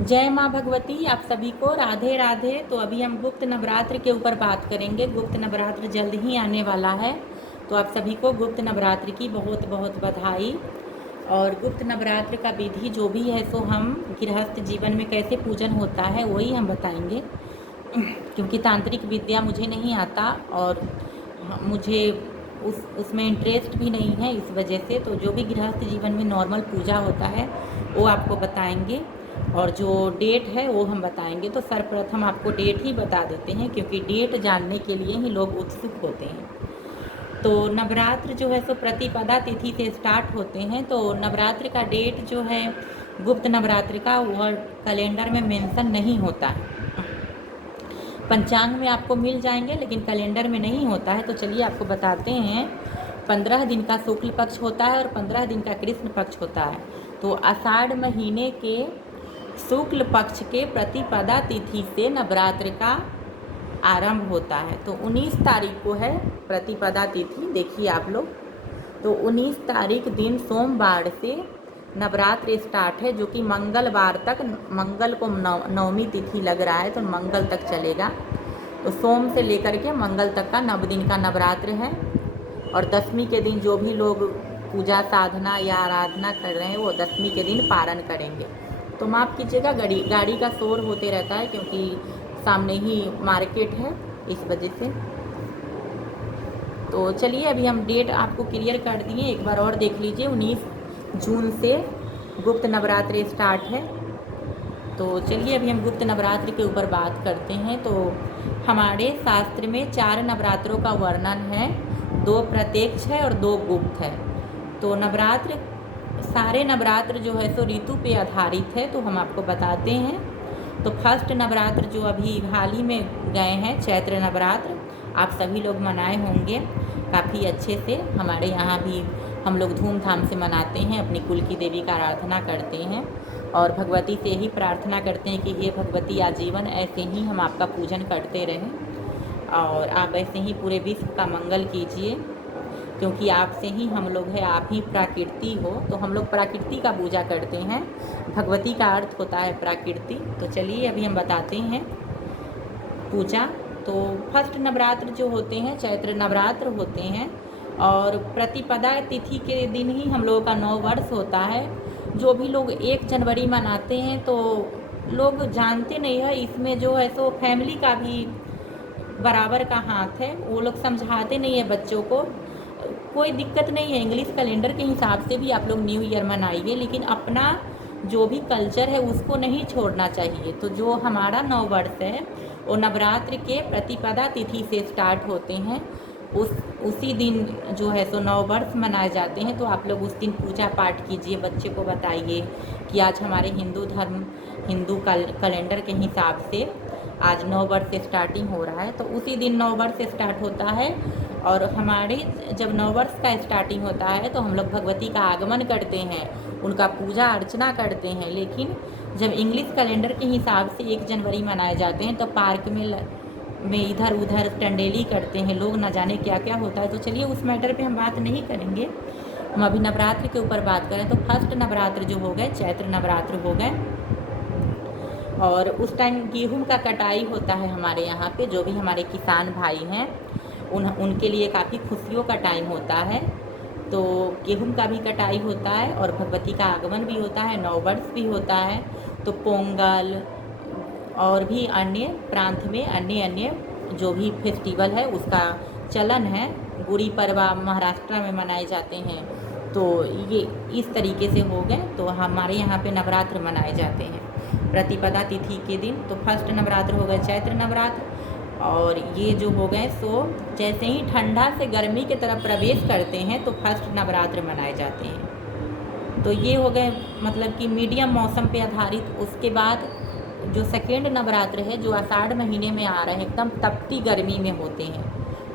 जय माँ भगवती, आप सभी को राधे राधे। तो अभी हम गुप्त नवरात्र के ऊपर बात करेंगे। गुप्त नवरात्र जल्द ही आने वाला है, तो आप सभी को गुप्त नवरात्र की बहुत बहुत बधाई। और गुप्त नवरात्र का विधि जो भी है सो हम गृहस्थ जीवन में कैसे पूजन होता है वही हम बताएंगे, क्योंकि तांत्रिक विद्या मुझे नहीं आता और मुझे उसमें इंटरेस्ट भी नहीं है। इस वजह से तो जो भी गृहस्थ जीवन में नॉर्मल पूजा होता है वो आपको बताएंगे, और जो डेट है वो हम बताएंगे। तो सर्वप्रथम आपको डेट ही बता देते हैं, क्योंकि डेट जानने के लिए ही लोग उत्सुक होते हैं। तो नवरात्र जो है सो प्रतिपदा तिथि से स्टार्ट होते हैं। तो नवरात्र का डेट जो है गुप्त नवरात्र का वह कैलेंडर में मेंशन नहीं होता है। पंचांग में आपको मिल जाएंगे लेकिन कैलेंडर में नहीं होता है। तो चलिए आपको बताते हैं। 15 दिन का शुक्ल पक्ष होता है और 15 दिन का कृष्ण पक्ष होता है। तो आषाढ़ महीने के शुक्ल पक्ष के प्रतिपदा तिथि से नवरात्र का आरंभ होता है। तो 19 तारीख को है प्रतिपदा तिथि। देखिए आप लोग, तो 19 तारीख दिन सोमवार से नवरात्र स्टार्ट है, जो कि मंगलवार तक, मंगल को नवमी तिथि लग रहा है तो मंगल तक चलेगा। तो सोम से लेकर के मंगल तक का 9 दिन का नवरात्र है। और दशमी के दिन जो भी लोग पूजा साधना या आराधना कर रहे हैं वो दशमी के दिन पारण करेंगे। तो माफ़ कीजिएगा, गाड़ी का शोर होते रहता है, क्योंकि सामने ही मार्केट है, इस वजह से। तो चलिए अभी हम डेट आपको क्लियर कर दिए, एक बार और देख लीजिए। 19 जून से गुप्त नवरात्र स्टार्ट है। तो चलिए अभी हम गुप्त नवरात्र के ऊपर बात करते हैं। तो हमारे शास्त्र में 4 नवरात्रों का वर्णन है, 2 प्रत्यक्ष है और 2 गुप्त है। तो नवरात्र, सारे नवरात्र जो है सो ऋतु पे आधारित है, तो हम आपको बताते हैं। तो फर्स्ट नवरात्र जो अभी हाल ही में गए हैं, चैत्र नवरात्र, आप सभी लोग मनाए होंगे काफ़ी अच्छे से। हमारे यहाँ भी हम लोग धूमधाम से मनाते हैं, अपनी कुल की देवी का आराधना करते हैं और भगवती से ही प्रार्थना करते हैं कि हे भगवती, आजीवन ऐसे ही हम आपका पूजन करते रहें और आप ऐसे ही पूरे विश्व का मंगल कीजिए, क्योंकि आपसे ही हम लोग हैं, आप ही प्रकृति हो। तो हम लोग प्रकृति का पूजा करते हैं, भगवती का अर्थ होता है प्रकृति। तो चलिए अभी हम बताते हैं पूजा। तो फर्स्ट नवरात्र जो होते हैं चैत्र नवरात्र होते हैं, और प्रतिपदा तिथि के दिन ही हम लोगों का 9 वर्ष होता है। जो भी लोग 1 जनवरी मनाते हैं तो लोग जानते नहीं है, इसमें जो है सो फैमिली का भी बराबर का हाथ है। वो लोग समझाते नहीं है बच्चों को। कोई दिक्कत नहीं है, इंग्लिश कैलेंडर के हिसाब से भी आप लोग न्यू ईयर मनाइए, लेकिन अपना जो भी कल्चर है उसको नहीं छोड़ना चाहिए। तो जो हमारा 9 वर्ष है वो नवरात्र के प्रतिपदा तिथि से स्टार्ट होते हैं। उसी दिन जो है सो 9 वर्ष मनाए जाते हैं। तो आप लोग उस दिन पूजा पाठ कीजिए, बच्चे को बताइए कि आज हमारे हिंदू कैलेंडर के हिसाब से आज 9 वर्ष से स्टार्टिंग हो रहा है। तो उसी दिन 9 वर्ष से स्टार्ट होता है। और हमारे जब 9 वर्ष का स्टार्टिंग होता है तो हम लोग भगवती का आगमन करते हैं, उनका पूजा अर्चना करते हैं। लेकिन जब इंग्लिश कैलेंडर के हिसाब से 1 जनवरी मनाए जाते हैं तो पार्क में इधर उधर टंडेली करते हैं लोग, न जाने क्या क्या होता है। तो चलिए उस मैटर पे हम बात नहीं करेंगे, हम अभी नवरात्र के ऊपर बात करें। तो फर्स्ट नवरात्र जो हो गए चैत्र नवरात्र हो गए, और उस टाइम गेहूं का कटाई होता है हमारे यहाँ पे। जो भी हमारे किसान भाई हैं उनके लिए काफ़ी खुशियों का टाइम होता है। तो गेहूं का भी कटाई होता है और भगवती का आगमन भी होता है, 9 वर्ष भी होता है। तो पोंगल और भी अन्य प्रांत में अन्य अन्य जो भी फेस्टिवल है उसका चलन है। गुड़ी पड़वा महाराष्ट्र में मनाए जाते हैं। तो ये इस तरीके से हो गए। तो हमारे यहाँ पे नवरात्र मनाए जाते हैं प्रतिपदा तिथि के दिन। तो फर्स्ट नवरात्र हो गए चैत्र नवरात्र, और ये जो हो गए सो जैसे ही ठंडा से गर्मी की तरफ प्रवेश करते हैं तो फर्स्ट नवरात्र मनाए जाते हैं। तो ये हो गए मतलब कि मीडियम मौसम पे आधारित। उसके बाद जो सेकेंड नवरात्र है जो आषाढ़ महीने में आ रहे हैं, एकदम तपती गर्मी में होते हैं,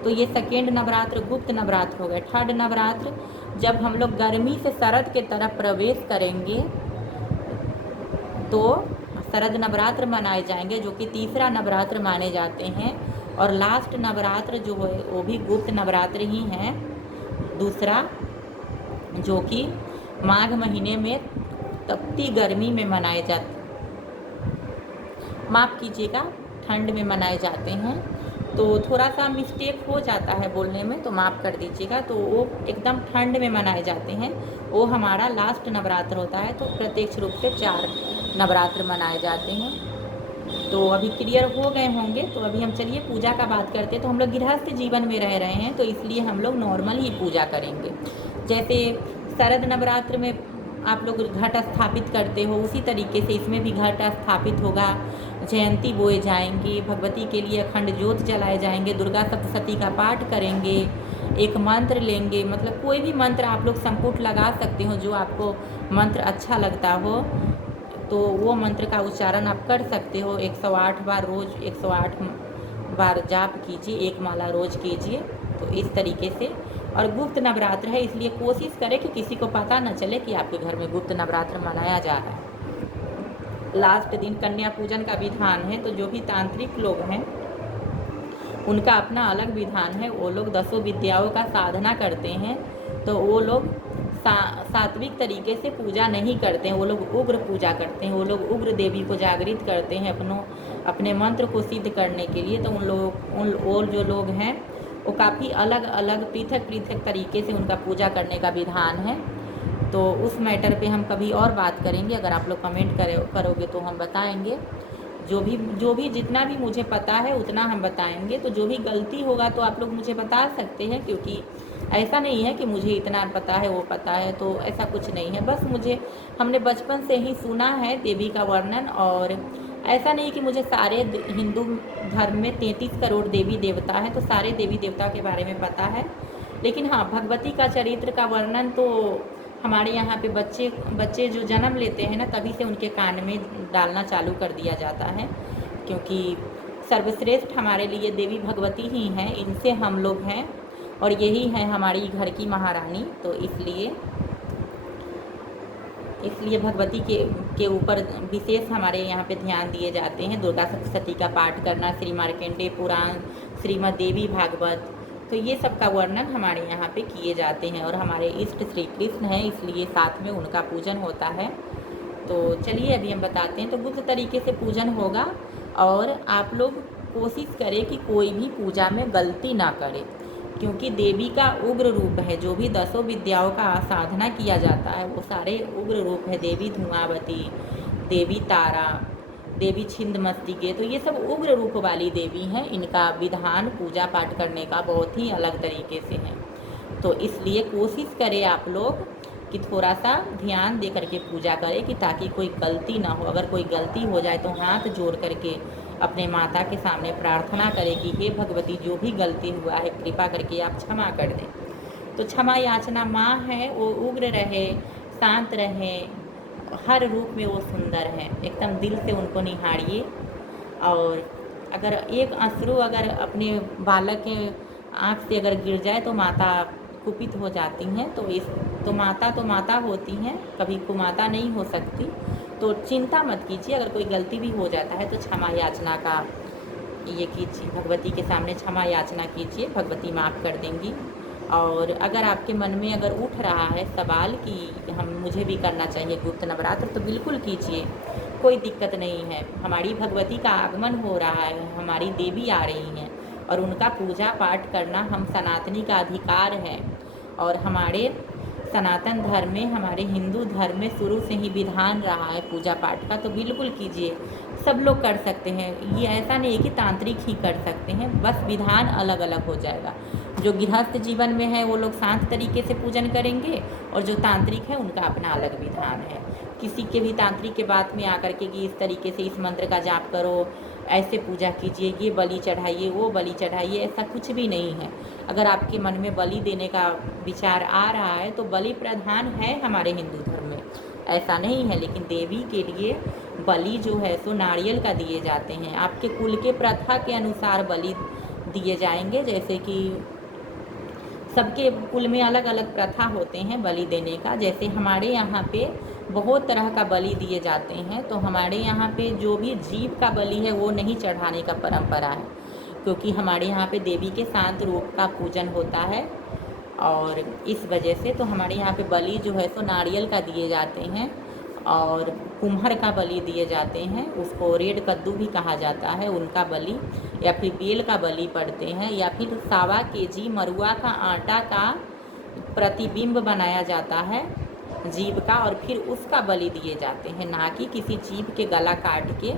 तो ये सेकेंड नवरात्र गुप्त नवरात्र हो गए। थर्ड नवरात्र जब हम लोग गर्मी से शरद के तरफ प्रवेश करेंगे तो शरद नवरात्र मनाए जाएंगे, जो कि तीसरा नवरात्र माने जाते हैं। और लास्ट नवरात्र जो है वो भी गुप्त नवरात्र ही हैं, दूसरा, जो कि माघ महीने में तपती गर्मी में मनाए जाते। माफ़ कीजिएगा, ठंड में मनाए जाते हैं। तो थोड़ा सा मिस्टेक हो जाता है बोलने में, तो माफ़ कर दीजिएगा। तो वो एकदम ठंड में मनाए जाते हैं। वो हमारा लास्ट नवरात्र होता है, तो प्रत्यक्ष रूप से 4 नवरात्र मनाए जाते हैं। तो अभी क्लियर हो गए होंगे। तो अभी हम चलिए पूजा का बात करते हैं। तो हम लोग गृहस्थ जीवन में रह रहे हैं, तो इसलिए हम लोग नॉर्मल ही पूजा करेंगे। जैसे शरद नवरात्र में आप लोग घट स्थापित करते हो, उसी तरीके से इसमें भी घट स्थापित होगा। जयंती बोए जाएंगी, भगवती के लिए अखंड ज्योत जलाए जाएंगे, दुर्गा सप्तशती का पाठ करेंगे, एक मंत्र लेंगे। मतलब कोई भी मंत्र आप लोग संपुट लगा सकते हो, जो आपको मंत्र अच्छा लगता हो, तो वो मंत्र का उच्चारण आप कर सकते हो। 108 बार रोज़ 108 बार जाप कीजिए, एक माला रोज़ कीजिए। तो इस तरीके से। और गुप्त नवरात्र है, इसलिए कोशिश करें कि किसी को पता न चले कि आपके घर में गुप्त नवरात्र मनाया जा रहा है। लास्ट दिन कन्या पूजन का विधान है। तो जो भी तांत्रिक लोग हैं उनका अपना अलग विधान है। वो लोग 10 विद्याओं का साधना करते हैं, तो वो लोग सात्विक तरीके से पूजा नहीं करते हैं। वो लोग उग्र पूजा करते हैं। वो लोग उग्र देवी को जागृत करते हैं अपने मंत्र को सिद्ध करने के लिए। तो वो जो लोग हैं वो काफ़ी अलग अलग पृथक तरीके से उनका पूजा करने का विधान है। तो उस मैटर पे हम कभी और बात करेंगे। अगर आप लोग कमेंट करोगे तो हम बताएंगे। जो भी जितना भी मुझे पता है उतना हम बताएंगे। तो जो भी गलती होगा तो आप लोग मुझे बता सकते हैं, क्योंकि ऐसा नहीं है कि मुझे इतना पता है वो पता है, तो ऐसा कुछ नहीं है। बस हमने बचपन से ही सुना है देवी का वर्णन। और ऐसा नहीं कि मुझे सारे हिंदू धर्म में 33 करोड़ देवी देवता हैं, तो सारे देवी देवता के बारे में पता है। लेकिन हाँ, भगवती का चरित्र का वर्णन तो हमारे यहाँ पे बच्चे जो जन्म लेते हैं ना, तभी से उनके कान में डालना चालू कर दिया जाता है, क्योंकि सर्वश्रेष्ठ हमारे लिए देवी भगवती ही हैं। इनसे हम लोग हैं और यही है हमारी घर की महारानी। तो इसलिए भगवती के ऊपर विशेष हमारे यहाँ पे ध्यान दिए जाते हैं। दुर्गा सप्तशती का पाठ करना, श्री मार्कंडेय पुराण, श्रीमद् देवी भागवत, तो ये सब का वर्णन हमारे यहाँ पे किए जाते हैं। और हमारे इष्ट श्री कृष्ण हैं, इसलिए साथ में उनका पूजन होता है। तो चलिए अभी हम बताते हैं। तो गुप्त तरीके से पूजन होगा, और आप लोग कोशिश करें कि कोई भी पूजा में गलती ना करें, क्योंकि देवी का उग्र रूप है। जो भी 10 विद्याओं का साधना किया जाता है वो सारे उग्र रूप है। देवी धुआंवती, देवी तारा, देवी छिंदमस्तिके, तो ये सब उग्र रूप वाली देवी हैं। इनका विधान पूजा पाठ करने का बहुत ही अलग तरीके से है। तो इसलिए कोशिश करें आप लोग कि थोड़ा सा ध्यान दे करके पूजा करें, कि ताकि कोई गलती ना हो। अगर कोई गलती हो जाए तो हाथ जोड़ करके अपने माता के सामने प्रार्थना करें कि हे भगवती, जो भी गलती हुआ है कृपा करके आप क्षमा कर दें। तो क्षमा याचना माँ है, वो उग्र रहे, शांत रहे, हर रूप में वो सुंदर है। एकदम दिल से उनको निहारिए। और अगर एक अश्रु अगर अपने बालक के आँख से अगर गिर जाए तो माता कुपित हो जाती हैं। तो माता होती हैं, कभी कुमाता नहीं हो सकती। तो चिंता मत कीजिए, अगर कोई गलती भी हो जाता है तो क्षमा याचना का ये कीजिए, भगवती के सामने क्षमा याचना कीजिए, भगवती माफ़ कर देंगी। और अगर आपके मन में अगर उठ रहा है सवाल कि मुझे भी करना चाहिए गुप्त नवरात्र, तो बिल्कुल कीजिए, कोई दिक्कत नहीं है। हमारी भगवती का आगमन हो रहा है, हमारी देवी आ रही हैं, और उनका पूजा पाठ करना हम सनातनी का अधिकार है। और हमारे सनातन धर्म में, हमारे हिंदू धर्म में शुरू से ही विधान रहा है पूजा पाठ का। तो बिल्कुल कीजिए, सब लोग कर सकते हैं। ये ऐसा नहीं है कि तांत्रिक ही कर सकते हैं, बस विधान अलग अलग हो जाएगा। जो गृहस्थ जीवन में है वो लोग शांत तरीके से पूजन करेंगे, और जो तांत्रिक है उनका अपना अलग विधान है। किसी के भी तांत्रिक के बात में आकर के कि इस तरीके से इस मंत्र का जाप करो, ऐसे पूजा कीजिए, ये बलि चढ़ाइए, वो बलि चढ़ाइए, ऐसा कुछ भी नहीं है। अगर आपके मन में बलि देने का विचार आ रहा है तो बलि प्रधान है हमारे हिंदू धर्म में, ऐसा नहीं है। लेकिन देवी के लिए बलि जो है सो नारियल का दिए जाते हैं। आपके कुल के प्रथा के अनुसार बलि दिए जाएंगे, जैसे कि सबके कुल में अलग अलग प्रथा होते हैं बलि देने का। जैसे हमारे यहाँ पे बहुत तरह का बलि दिए जाते हैं। तो हमारे यहाँ पे जो भी जीव का बलि है वो नहीं चढ़ाने का परंपरा है, क्योंकि हमारे यहाँ पे देवी के शांत रूप का पूजन होता है। और इस वजह से तो हमारे यहाँ पे बलि जो है सो नारियल का दिए जाते हैं। और कुम्हर का बलि दिए जाते हैं, उसको रेड कद्दू भी कहा जाता है, उनका बलि, या फिर बेल का बलि पड़ते हैं, या फिर 1.25 kg मरुआ का आटा का प्रतिबिंब बनाया जाता है जीव का, और फिर उसका बलि दिए जाते हैं, ना कि किसी जीव के गला काट के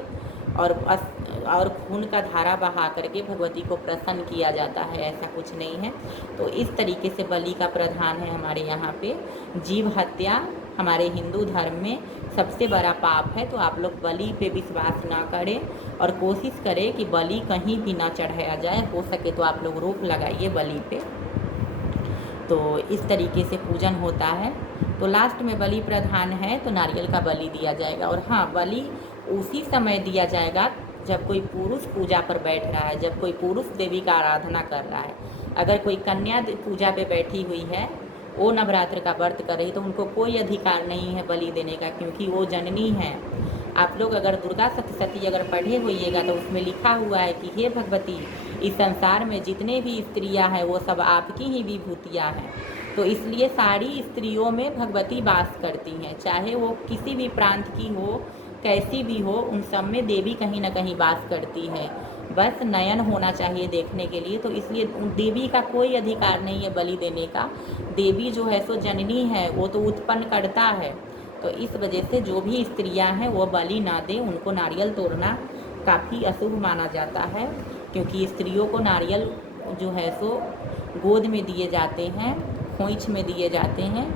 और खून का धारा बहा करके भगवती को प्रसन्न किया जाता है, ऐसा कुछ नहीं है। तो इस तरीके से बलि का प्रधान है हमारे यहाँ पे। जीव हत्या हमारे हिंदू धर्म में सबसे बड़ा पाप है, तो आप लोग बलि पे विश्वास ना करें और कोशिश करें कि बलि कहीं भी ना चढ़ाया जाए। हो सके तो आप लोग रोक लगाइए बलि पे। तो इस तरीके से पूजन होता है। तो लास्ट में बलि प्रधान है तो नारियल का बलि दिया जाएगा। और हाँ, बलि उसी समय दिया जाएगा जब कोई पुरुष पूजा पर बैठ रहा है, जब कोई पुरुष देवी का आराधना कर रहा है। अगर कोई कन्या पूजा पे बैठी हुई है, वो नवरात्र का व्रत कर रही, तो उनको कोई अधिकार नहीं है बलि देने का, क्योंकि वो जननी है। आप लोग अगर दुर्गा सप्तशती अगर पढ़े होइएगा तो उसमें लिखा हुआ है कि हे भगवती, इस संसार में जितने भी स्त्रियां हैं वो सब आपकी ही विभूतियाँ हैं। तो इसलिए सारी स्त्रियों में भगवती वास करती हैं, चाहे वो किसी भी प्रांत की हो, कैसी भी हो, उन सब में देवी कहीं ना कहीं वास करती है। बस नयन होना चाहिए देखने के लिए। तो इसलिए देवी का कोई अधिकार नहीं है बलि देने का। देवी जो है सो जननी है, वो तो उत्पन्न करता है। तो इस वजह से जो भी स्त्रियां हैं वो बलि ना दें, उनको नारियल तोड़ना काफ़ी अशुभ माना जाता है, क्योंकि स्त्रियों को नारियल जो है सो गोद में दिए जाते हैं, खोइच में दिए जाते हैं,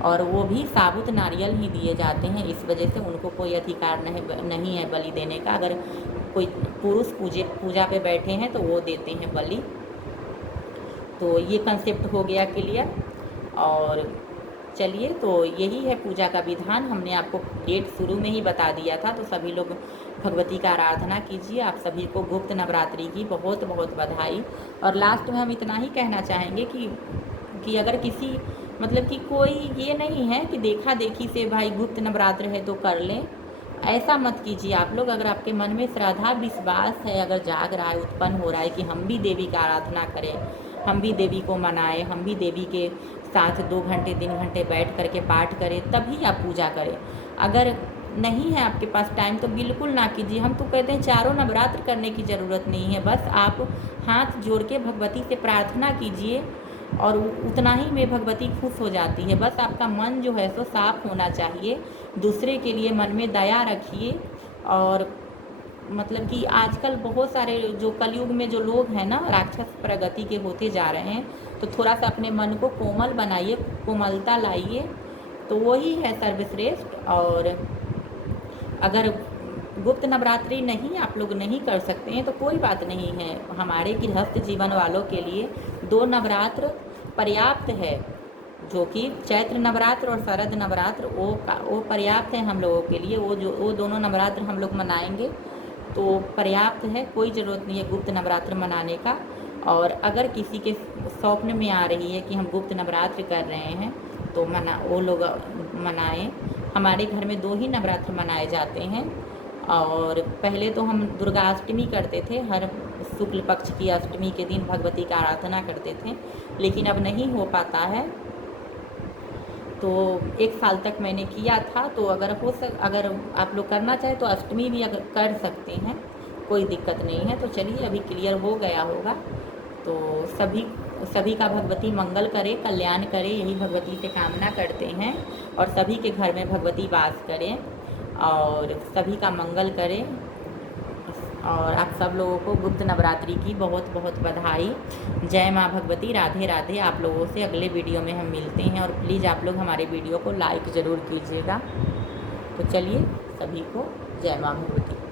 और वो भी साबुत नारियल ही दिए जाते हैं। इस वजह से उनको कोई अधिकार नहीं है बलि देने का। अगर कोई पुरुष पूजा पे बैठे हैं तो वो देते हैं बलि। तो ये कंसेप्ट हो गया क्लियर। और चलिए, तो यही है पूजा का विधान। हमने आपको डेट शुरू में ही बता दिया था। तो सभी लोग भगवती का आराधना कीजिए। आप सभी को गुप्त नवरात्रि की बहुत बहुत बधाई। और लास्ट में हम इतना ही कहना चाहेंगे कि अगर किसी मतलब कि कोई ये नहीं है कि देखा देखी से भाई गुप्त नवरात्र है तो कर लें, ऐसा मत कीजिए आप लोग। अगर आपके मन में श्रद्धा विश्वास है, अगर जाग रहा है, उत्पन्न हो रहा है कि हम भी देवी का आराधना करें, हम भी देवी को मनाएं, हम भी देवी के साथ 2 घंटे 3 घंटे बैठ करके पाठ करें, तभी आप पूजा करें। अगर नहीं है आपके पास टाइम तो बिल्कुल ना कीजिए। हम तो कहते हैं चारों नवरात्र करने की ज़रूरत नहीं है, बस आप हाथ जोड़ के भगवती से प्रार्थना कीजिए और उतना ही में भगवती खुश हो जाती है। बस आपका मन जो है सो साफ होना चाहिए, दूसरे के लिए मन में दया रखिए। और मतलब कि आजकल बहुत सारे जो कलयुग में जो लोग हैं ना, राक्षस प्रगति के होते जा रहे हैं, तो थोड़ा सा अपने मन को कोमल बनाइए, कोमलता लाइए, तो वही है सर्वश्रेष्ठ। और अगर गुप्त नवरात्रि नहीं आप लोग नहीं कर सकते हैं तो कोई बात नहीं है। हमारे गृहस्थ जीवन वालों के लिए 2 नवरात्र पर्याप्त है, जो कि चैत्र नवरात्र और शरद नवरात्र वो पर्याप्त है हम लोगों के लिए। वो दोनों नवरात्र हम लोग मनाएंगे तो पर्याप्त है, कोई ज़रूरत नहीं है गुप्त नवरात्र मनाने का। और अगर किसी के स्वप्न में आ रही है कि हम गुप्त नवरात्र कर रहे हैं तो वो लोग मनाएं। हमारे घर में 2 ही नवरात्र मनाए जाते हैं। और पहले तो हम दुर्गाष्टमी करते थे, हर शुक्ल पक्ष की अष्टमी के दिन भगवती का आराधना करते थे, लेकिन अब नहीं हो पाता है। तो 1 साल तक मैंने किया था। तो अगर आप लोग करना चाहें तो अष्टमी भी अगर कर सकते हैं, कोई दिक्कत नहीं है। तो चलिए, अभी क्लियर हो गया होगा। तो सभी का भगवती मंगल करे, कल्याण करे, यही भगवती से कामना करते हैं। और सभी के घर में भगवती वास करें और सभी का मंगल करें। और आप सब लोगों को गुप्त नवरात्रि की बहुत बहुत बधाई। जय माँ भगवती। राधे राधे। आप लोगों से अगले वीडियो में हम मिलते हैं। और प्लीज़ आप लोग हमारे वीडियो को लाइक ज़रूर कीजिएगा। तो चलिए, सभी को जय माँ भगवती।